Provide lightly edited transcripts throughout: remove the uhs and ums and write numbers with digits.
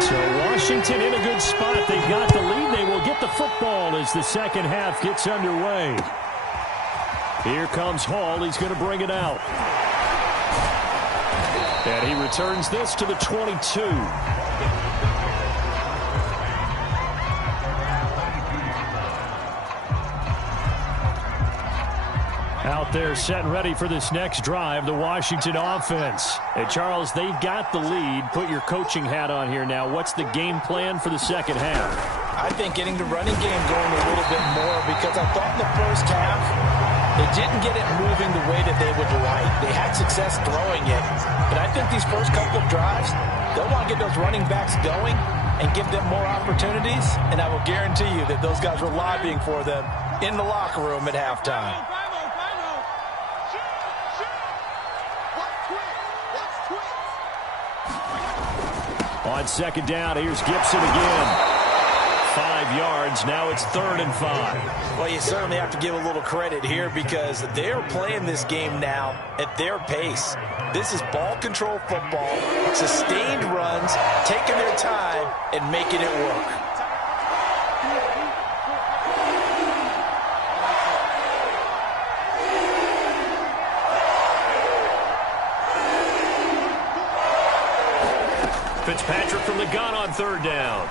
So Washington in a good spot. They've got the lead. They will get the football as the second half gets underway. Here comes Hall. He's going to bring it out. And he returns this to the 22. Out there set and ready for this next drive, the Washington offense. And Charles, they've got the lead. Put your coaching hat on here now. What's the game plan for the second half? I think getting the running game going a little bit more, because I thought in the first half they didn't get it moving the way that they would like. They had success throwing it. But I think these first couple of drives, they'll want to get those running backs going and give them more opportunities. And I will guarantee you that those guys were lobbying for them in the locker room at halftime. On second down, here's Gibson again. 5 yards. Now it's 3rd and 5. Well, you certainly have to give a little credit here, because they're playing this game now at their pace. This is ball control football, sustained runs, taking their time and making it work. Fitzpatrick from the gun on 3rd down.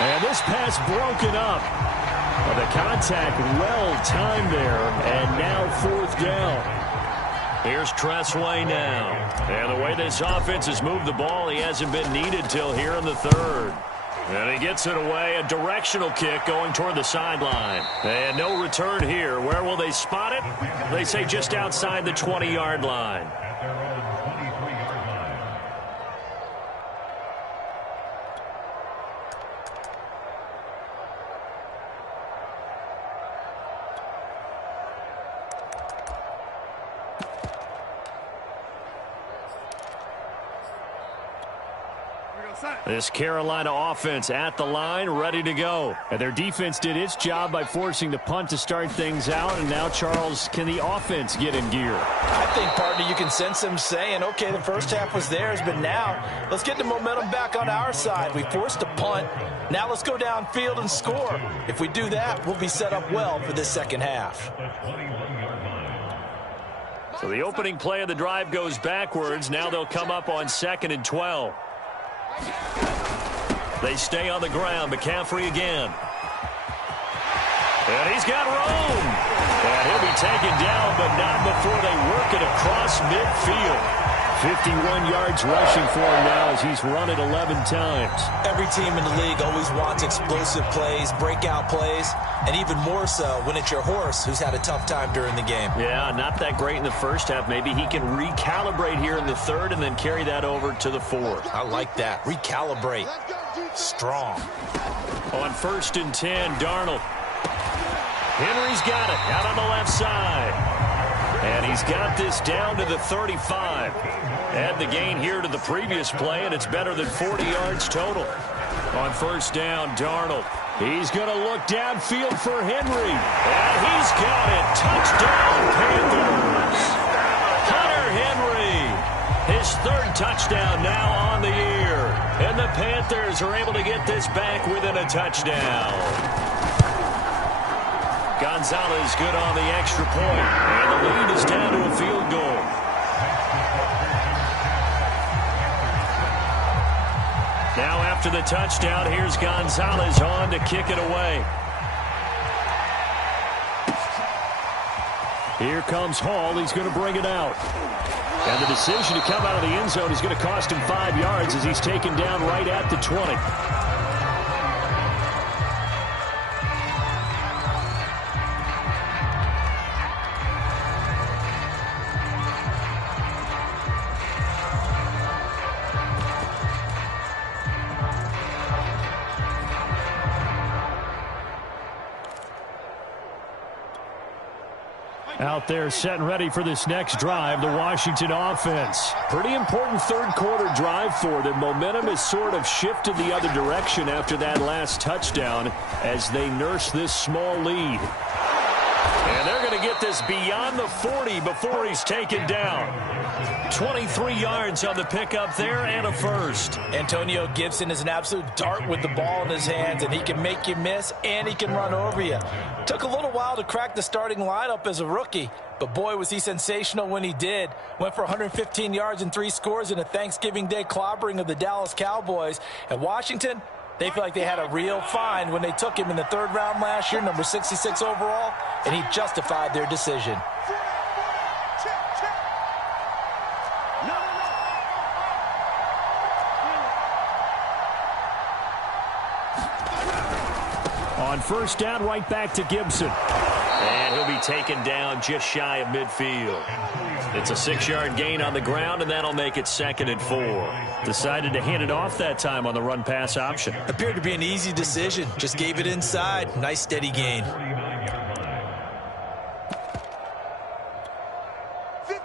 And this pass broken up. Well, the contact well timed there. And now 4th down. Here's Tressway now. And the way this offense has moved the ball, he hasn't been needed till here in the 3rd. And he gets it away. A directional kick going toward the sideline. And no return here. Where will they spot it? They say just outside the 20-yard line. This Carolina offense at the line, ready to go. And their defense did its job by forcing the punt to start things out. And now, Charles, can the offense get in gear? I think, partner, you can sense them saying, okay, the first half was theirs, but now let's get the momentum back on our side. We forced a punt. Now let's go downfield and score. If we do that, we'll be set up well for this second half. So the opening play of the drive goes backwards. Now they'll come up on 2nd and 12. They stay on the ground. McCaffrey again. And he's got room. And he'll be taken down, but not before they work it across midfield. 51 yards rushing for him now as he's run it 11 times. Every team in the league always wants explosive plays, breakout plays, and even more so when it's your horse who's had a tough time during the game. Yeah, not that great in the first half. Maybe he can recalibrate here in the 3rd and then carry that over to the 4th. I like that. Recalibrate. Strong. On 1st and 10, Darnold. Henry's got it out on the left side. And he's got this down to the 35. Add the gain here to the previous play, and it's better than 40 yards total. On 1st down, Darnold. He's going to look downfield for Henry. And he's got it. Touchdown, Panthers. Hunter Henry. His 3rd touchdown now on the year. And the Panthers are able to get this back within a touchdown. Gonzalez good on the extra point. And the lead is down to a field goal. Now after the touchdown, here's Gonzalez on to kick it away. Here comes Hall. He's going to bring it out. And the decision to come out of the end zone is going to cost him 5 yards as he's taken down right at the 20. Out there set and ready for this next drive, the Washington offense. Pretty important 3rd quarter drive for them. Momentum has sort of shifted the other direction after that last touchdown as they nurse this small lead. And they're going to get this beyond the 40 before he's taken down. 23 yards on the pickup there and a first. Antonio Gibson is an absolute dart with the ball in his hands, and he can make you miss and he can run over you. Took a little while to crack the starting lineup as a rookie, but boy, was he sensational when he did. Went for 115 yards and 3 scores in a Thanksgiving Day clobbering of the Dallas Cowboys. And Washington, they feel like they had a real find when they took him in the 3rd round last year, number 66 overall, and he justified their decision. On first down, right back to Gibson. And he'll be taken down just shy of midfield. It's a 6-yard gain on the ground, and that'll make it 2nd and 4. Decided to hand it off that time on the run-pass option. Appeared to be an easy decision. Just gave it inside. Nice, steady gain.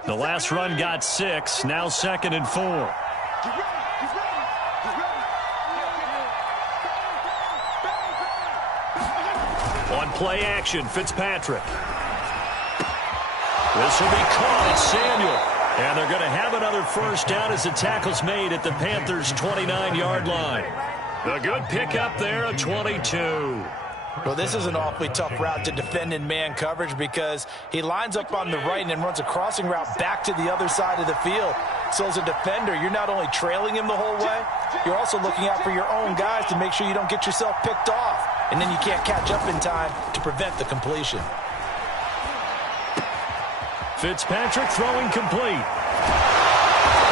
The last run got 6. Now 2nd and 4. On play action, Fitzpatrick. This will be caught. It's Samuel. And they're going to have another first down as the tackle's made at the Panthers' 29-yard line. A good pickup there, a 22. Well, this is an awfully tough route to defend in man coverage because he lines up on the right and then runs a crossing route back to the other side of the field. So as a defender, you're not only trailing him the whole way, you're also looking out for your own guys to make sure you don't get yourself picked off. And then you can't catch up in time to prevent the completion. Fitzpatrick throwing complete.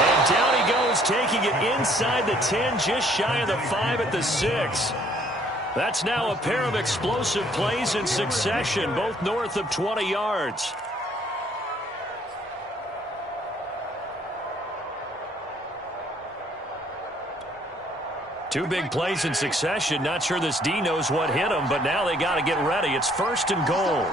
And down he goes, taking it inside the 10, just shy of the 5 at the 6. That's now a pair of explosive plays in succession, both north of 20 yards. Two big plays in succession. Not sure this D knows what hit him, but now they got to get ready. It's 1st and goal.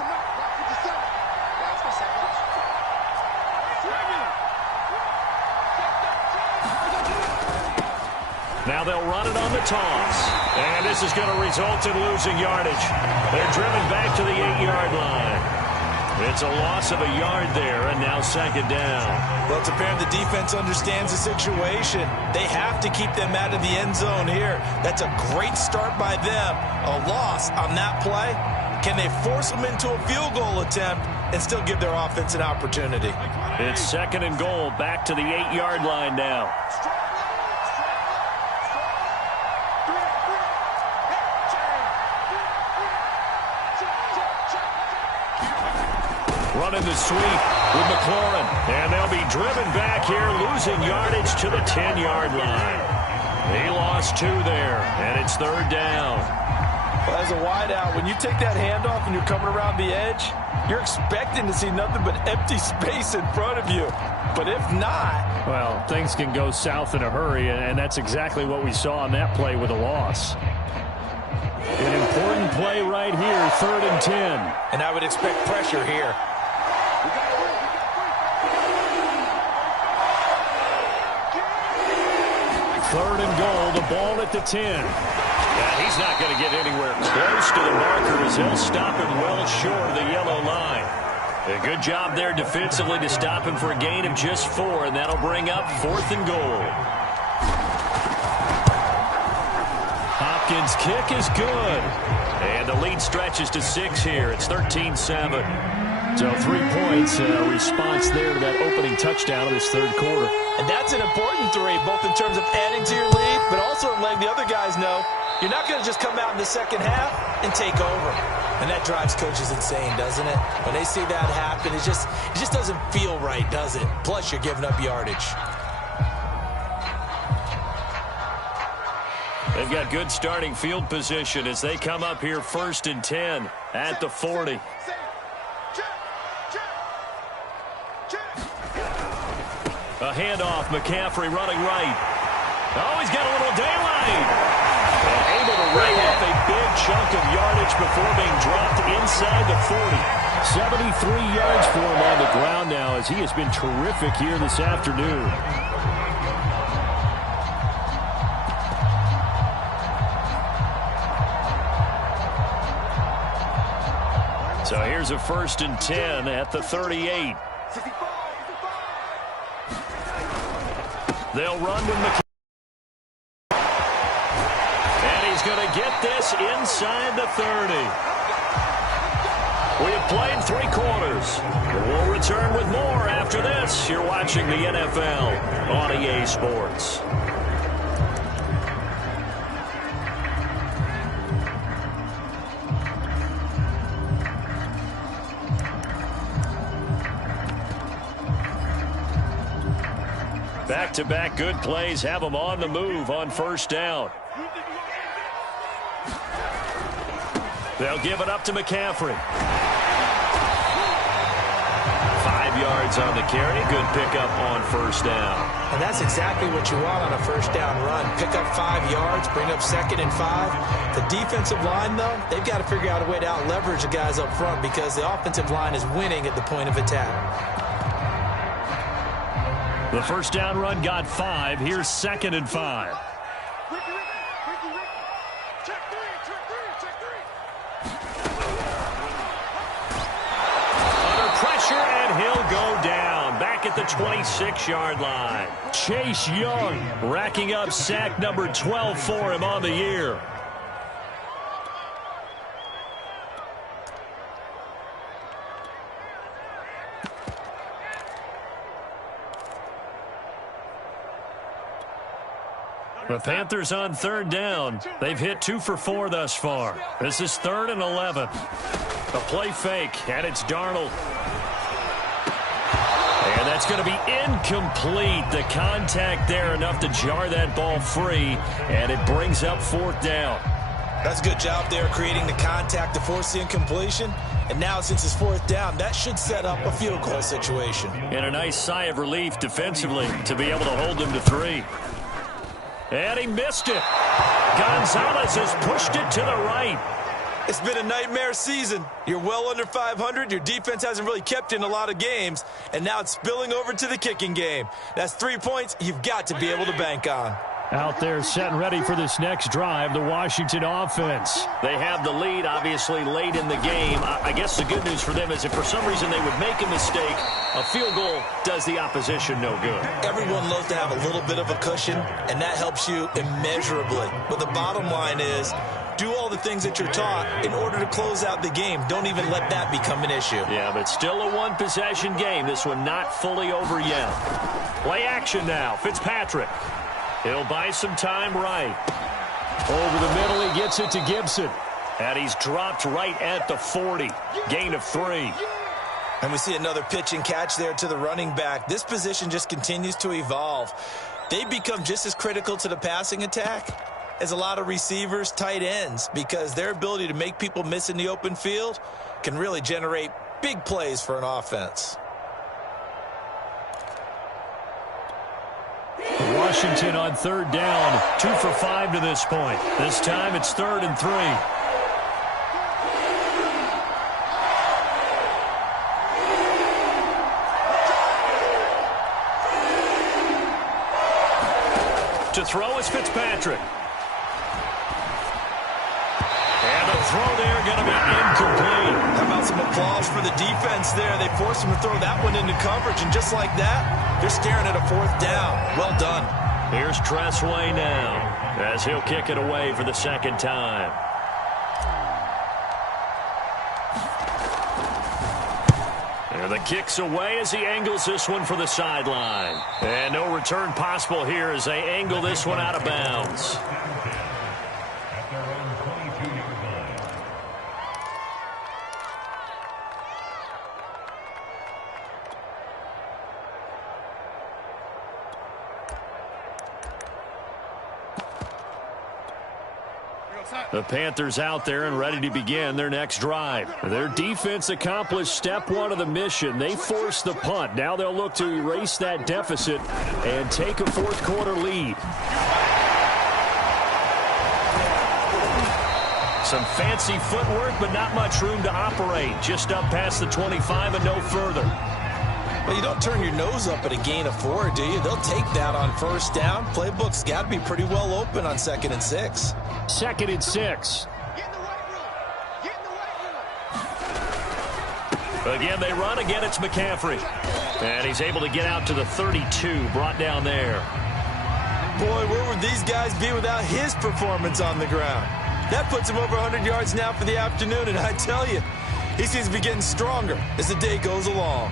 Now they'll run it on the toss. And this is going to result in losing yardage. They're driven back to the 8-yard line. It's a loss of a yard there, and now 2nd down. Well, it's apparent the defense understands the situation. They have to keep them out of the end zone here. That's a great start by them. A loss on that play. Can they force them into a field goal attempt and still give their offense an opportunity? It's 2nd and goal, back to the 8-yard line now. Running the sweep with McLaurin. And they'll be driven back here, losing yardage to the 10-yard line. He lost 2 there, and it's 3rd down. Well, as a wideout, when you take that handoff and you're coming around the edge, you're expecting to see nothing but empty space in front of you. But if not... Well, things can go south in a hurry, and that's exactly what we saw on that play with a loss. An important play right here, 3rd and 10. And I would expect pressure here. 3rd and goal, the ball at the 10. And he's not going to get anywhere close to the marker as he'll stop him well short of the yellow line. A good job there defensively to stop him for a gain of just 4, and that'll bring up 4th and goal. Hopkins' kick is good. And the lead stretches to 6 here. It's 13-7. So 3 points, response there to that opening touchdown of this 3rd quarter. And that's an important 3, both in terms of adding to your lead, but also in letting the other guys know you're not going to just come out in the second half and take over. And that drives coaches insane, doesn't it? When they see that happen, it just doesn't feel right, does it? Plus, you're giving up yardage. They've got good starting field position as they come up here 1st and 10 at the 40. A handoff, McCaffrey running right. Oh, he's got a little daylight. And able to rake off a big chunk of yardage before being dropped inside the 40. 73 yards for him on the ground now as he has been terrific here this afternoon. So here's a 1st and 10 at the 38. They'll run with McCaffrey. And he's going to get this inside the 30. We have played 3 quarters. We'll return with more after this. You're watching the NFL on EA Sports. Back-to-back good plays have them on the move on first down. They'll give it up to McCaffrey. 5 yards on the carry. Good pickup on first down. And that's exactly what you want on a first down run. Pick up 5 yards, bring up 2nd and 5. The defensive line, though, they've got to figure out a way to out-leverage the guys up front because the offensive line is winning at the point of attack. The first down run got 5. Here's 2nd and 5. Under pressure, and he'll go down. Back at the 26-yard line. Chase Young racking up sack number 12 for him on the year. The Panthers on third down. They've hit 2 for 4 thus far. This is 3rd and 11. A play fake, and it's Darnold. And that's going to be incomplete. The contact there enough to jar that ball free, and it brings up 4th down. That's a good job there creating the contact to force the incompletion. And now since it's 4th down, that should set up a field goal situation. And a nice sigh of relief defensively to be able to hold them to 3. And he missed it. Gonzalez has pushed it to the right. It's been a nightmare season. You're well under 500. Your defense hasn't really kept you in a lot of games. And now it's spilling over to the kicking game. That's 3 points you've got to be able to bank on. Out there set and ready for this next drive, the Washington offense. They have the lead, obviously, late in the game. I guess the good news for them is if for some reason they would make a mistake, a field goal does the opposition no good. Everyone loves to have a little bit of a cushion, and that helps you immeasurably. But the bottom line is, do all the things that you're taught in order to close out the game. Don't even let that become an issue. Yeah, but still a one-possession game. This one not fully over yet. Play action now. Fitzpatrick. He'll buy some time right. Over the middle, he gets it to Gibson. And he's dropped right at the 40. Gain of 3. And we see another pitch and catch there to the running back. This position just continues to evolve. They become just as critical to the passing attack as a lot of receivers, tight ends, because their ability to make people miss in the open field can really generate big plays for an offense. Washington on third down, 2 for 5 to this point. This time it's 3rd and 3. To throw is Fitzpatrick. And the throw there going to be incomplete. How about some applause for the defense there? They forced him to throw that one into coverage, and just like that, they're staring at a 4th down. Well done. Here's Tressway now as he'll kick it away for the 2nd time. And the kick's away as he angles this one for the sideline. And no return possible here as they angle this one out of bounds. The Panthers out there and ready to begin their next drive. Their defense accomplished step 1 of the mission. They forced the punt. Now they'll look to erase that deficit and take a 4th quarter lead. Some fancy footwork, but not much room to operate. Just up past the 25 and no further. Well, you don't turn your nose up at a gain of 4, do you? They'll take that on first down. Playbook's got to be pretty well open on 2nd and 6. 2nd and 6. Again, they run. Again, it's McCaffrey. And he's able to get out to the 32, brought down there. Boy, where would these guys be without his performance on the ground? That puts him over 100 yards now for the afternoon, and I tell you, he seems to be getting stronger as the day goes along.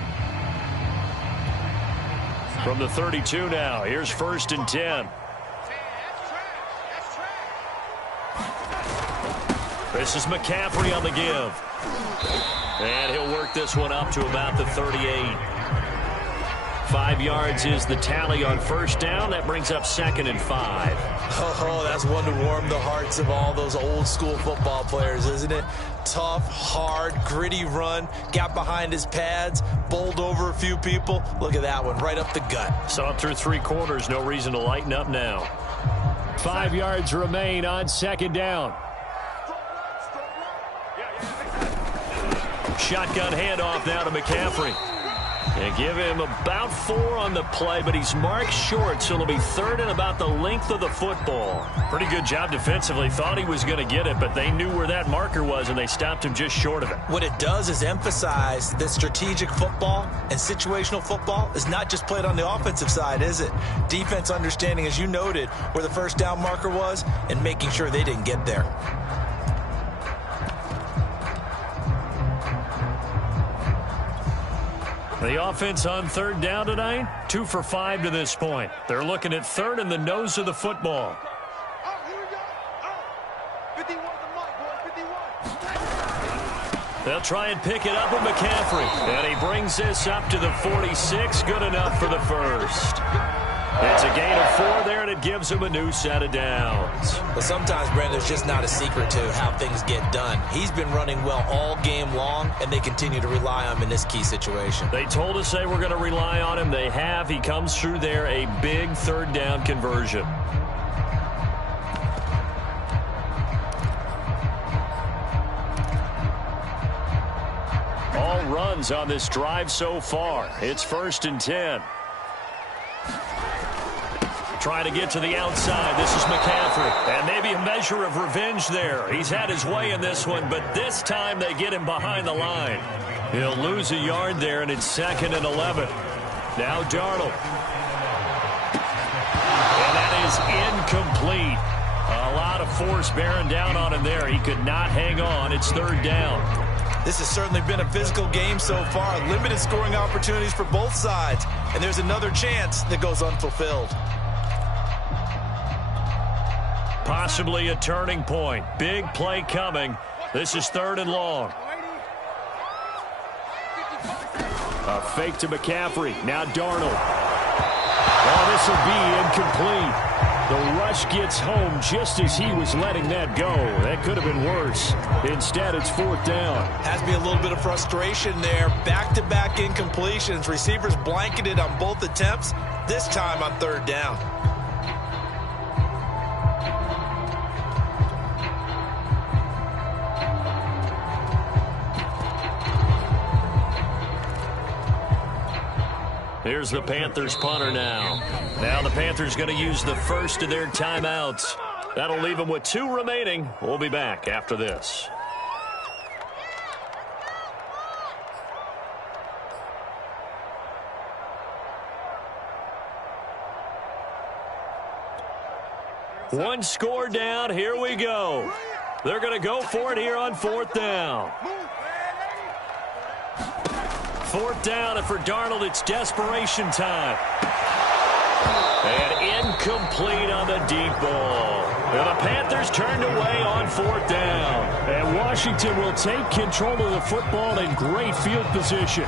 From the 32 now, here's 1st and 10. This is McCaffrey on the give. And he'll work this one up to about the 38. 5 yards is the tally on 1st down. That brings up 2nd and 5. Oh, that's one to warm the hearts of all those old school football players, isn't it? Tough, hard, gritty run. Got behind his pads, bowled over a few people. Look at that one, right up the gut. Saw it through 3 quarters. No reason to lighten up now. 5 yards remain on 2nd down. Shotgun handoff now to McCaffrey. And give him about 4 on the play, but he's marked short, so it'll be 3rd and about the length of the football. Pretty good job defensively. Thought he was going to get it, but they knew where that marker was, and they stopped him just short of it. What it does is emphasize that strategic football and situational football is not just played on the offensive side, is it? Defense understanding, as you noted, where the 1st down marker was and making sure they didn't get there. The offense on 3rd down tonight, 2 for 5 to this point. They're looking at 3rd and the nose of the football. They'll try and pick it up with McCaffrey. And he brings this up to the 46. Good enough for the 1st. It's a gain of 4 there, and it gives him a new set of downs. Well, sometimes, Brandon, there's just not a secret to how things get done. He's been running well all game long, and they continue to rely on him in this key situation. They told us they were going to rely on him. They have. He comes through there, a big 3rd down conversion. All runs on this drive so far. It's 1st and 10. Trying to get to the outside. This is McCaffrey. And maybe a measure of revenge there. He's had his way in this one, but this time they get him behind the line. He'll lose a yard there, and it's 2nd and 11. Now Darnold. And that is incomplete. A lot of force bearing down on him there. He could not hang on. It's 3rd down. This has certainly been a physical game so far. Limited scoring opportunities for both sides. And there's another chance that goes unfulfilled. Possibly a turning point. Big play coming. This is 3rd and long. A fake to McCaffrey. Now Darnold. Oh, this will be incomplete. The rush gets home just as he was letting that go. That could have been worse. Instead, it's 4th down. Has to be a little bit of frustration there. Back-to-back incompletions. Receivers blanketed on both attempts. This time on 3rd down. Here's the Panthers punter now. Now the Panthers going to use the 1st of their timeouts. That'll leave them with 2 remaining. We'll be back after this. One score down. Here we go. They're going to go for it here on 4th down. 4th down, and for Darnold, it's desperation time. And incomplete on the deep ball. And the Panthers turned away on 4th down. And Washington will take control of the football in great field position.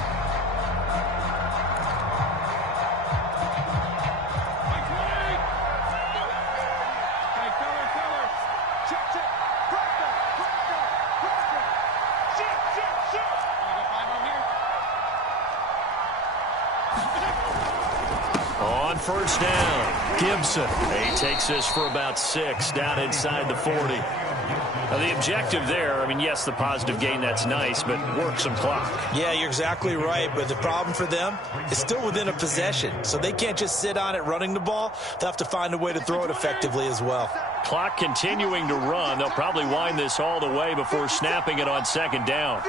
On 1st down, Gibson. He takes this for about 6 down inside the 40. Now the objective there, I mean, yes, the positive gain, that's nice, but work some clock. Yeah, you're exactly right, but the problem for them is still within a possession, so they can't just sit on it running the ball. They'll have to find a way to throw it effectively as well. Clock continuing to run. They'll probably wind this all the way before snapping it on 2nd down.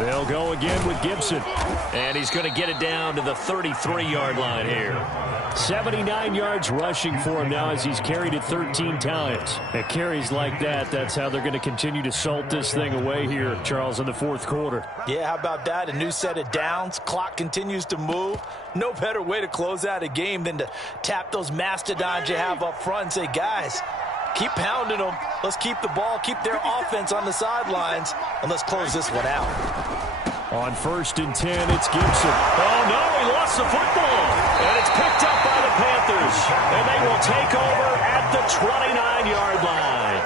They'll go again with Gibson. And he's going to get it down to the 33-yard line here. 79 yards rushing for him now as he's carried it 13 times. And carries like that, that's how they're going to continue to salt this thing away here, Charles, in the fourth quarter. Yeah, how about that? A new set of downs. Clock continues to move. No better way to close out a game than to tap those mastodons you have up front and say, guys, keep pounding them. Let's keep the ball, keep their offense on the sidelines, and let's close this one out. On 1st and 10, it's Gibson. Oh, no, he lost the football. And it's picked up by the Panthers. And they will take over at the 29-yard line.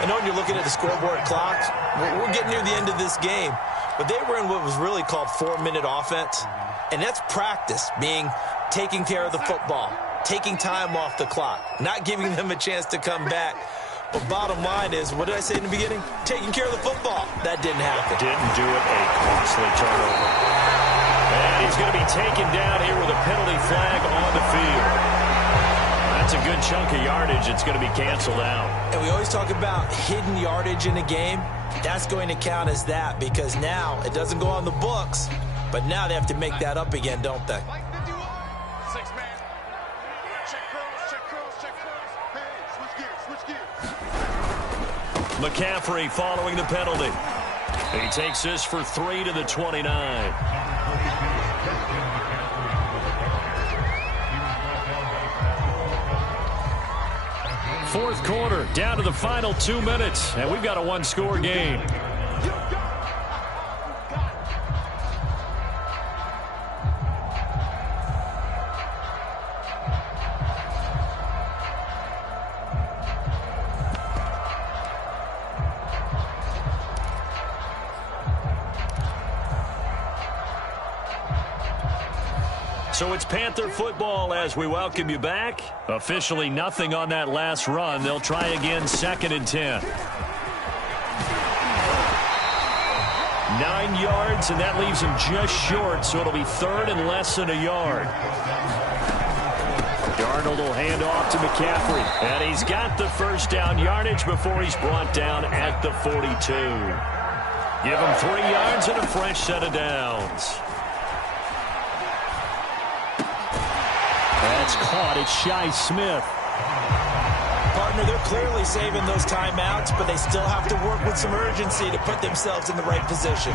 I know when you're looking at the scoreboard clocks, we're getting near the end of this game. But they were in what was really called 4-minute offense. And that's practice, meaning taking care of the football, taking time off the clock, not giving them a chance to come back. But bottom line is, what did I say in the beginning? Taking care of the football. That didn't happen. Didn't do it. A costly turnover. And he's going to be taken down here with a penalty flag on the field. That's a good chunk of yardage. It's going to be canceled out. And we always talk about hidden yardage in a game. That's going to count as that because now it doesn't go on the books, but now they have to make that up again, don't they? McCaffrey following the penalty. He takes this for 3 to the 29. Fourth quarter, down to the final 2 minutes, and we've got a one-score game. So it's Panther football as we welcome you back. Officially nothing on that last run. They'll try again 2nd and 10. 9 yards, and that leaves him just short, so it'll be 3rd and less than a yard. Darnold will hand off to McCaffrey, and he's got the first down yardage before he's brought down at the 42. Give him 3 yards and a fresh set of downs. That's caught. It's Shi Smith. Partner, they're clearly saving those timeouts, but they still have to work with some urgency to put themselves in the right position.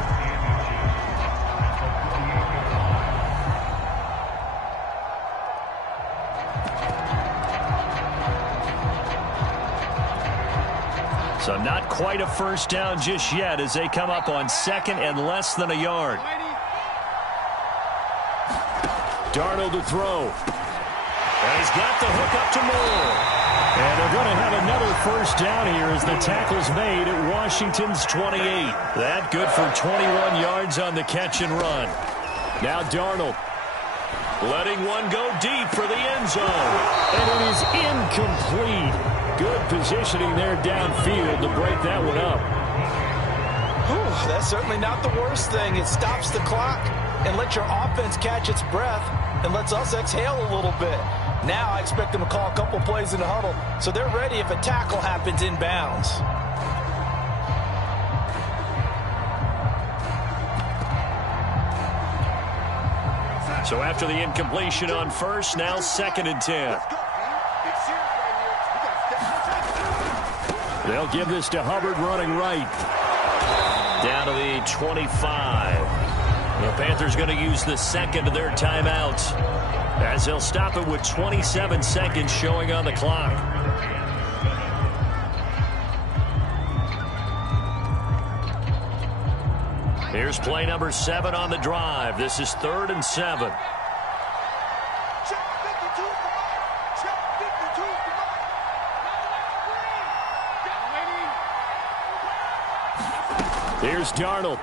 So not quite a first down just yet as they come up on 2nd and less than a yard. Darnold to throw. And he's got the hook up to Moore. And they're going to have another first down here as the tackle's made at Washington's 28. That good for 21 yards on the catch and run. Now Darnold letting one go deep for the end zone. And it is incomplete. Good positioning there downfield to break that one up. Whew, that's certainly not the worst thing. It stops the clock and lets your offense catch its breath and lets us exhale a little bit. Now I expect them to call a couple plays in the huddle so they're ready if a tackle happens inbounds. So after the incompletion on first, now 2nd and 10. They'll give this to Hubbard running right. Down to the 25. The Panthers going to use the second of their timeouts as they'll stop it with 27 seconds showing on the clock. Here's play number 7 on the drive. This is 3rd and 7. Here's Darnold.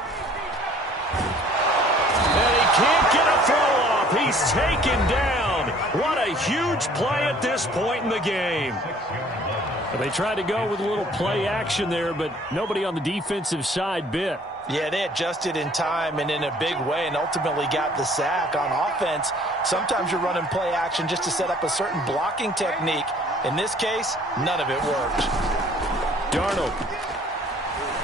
And he can't get a throw off. He's taken down. What a huge play at this point in the game. They tried to go with a little play action there, but nobody on the defensive side bit. Yeah, they adjusted in time and in a big way and ultimately got the sack. On offense, sometimes you're running play action just to set up a certain blocking technique. In this case, none of it worked. Darnold.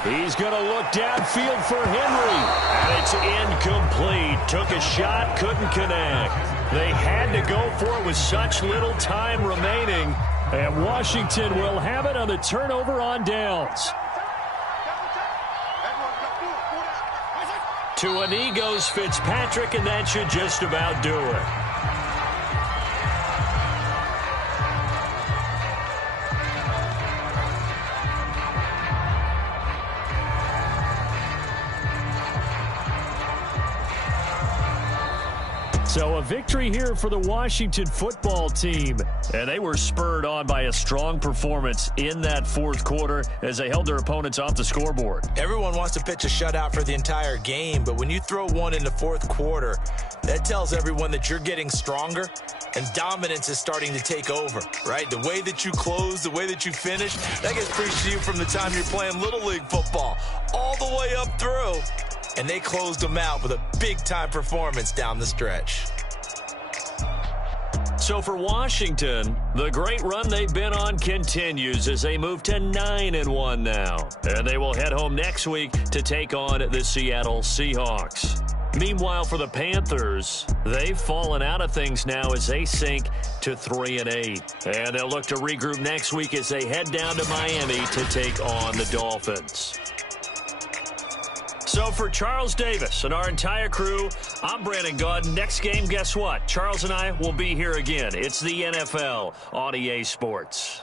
He's going to look downfield for Henry. And it's incomplete. Took a shot, couldn't connect. They had to go for it with such little time remaining. And Washington will have it on the turnover on downs. To a knee goes Fitzpatrick, and that should just about do it. So a victory here for the Washington football team. And they were spurred on by a strong performance in that fourth quarter as they held their opponents off the scoreboard. Everyone wants to pitch a shutout for the entire game, but when you throw one in the fourth quarter, that tells everyone that you're getting stronger and dominance is starting to take over, right? The way that you close, the way that you finish, that gets preached to you from the time you're playing Little League football all the way up through. And they closed them out with a big-time performance down the stretch. So for Washington, the great run they've been on continues as they move to 9-1 now. And they will head home next week to take on the Seattle Seahawks. Meanwhile, for the Panthers, they've fallen out of things now as they sink to 3-8. And they'll look to regroup next week as they head down to Miami to take on the Dolphins. So for Charles Davis and our entire crew, I'm Brandon Gaudin. Next game, guess what? Charles and I will be here again. It's the NFL on EA Sports.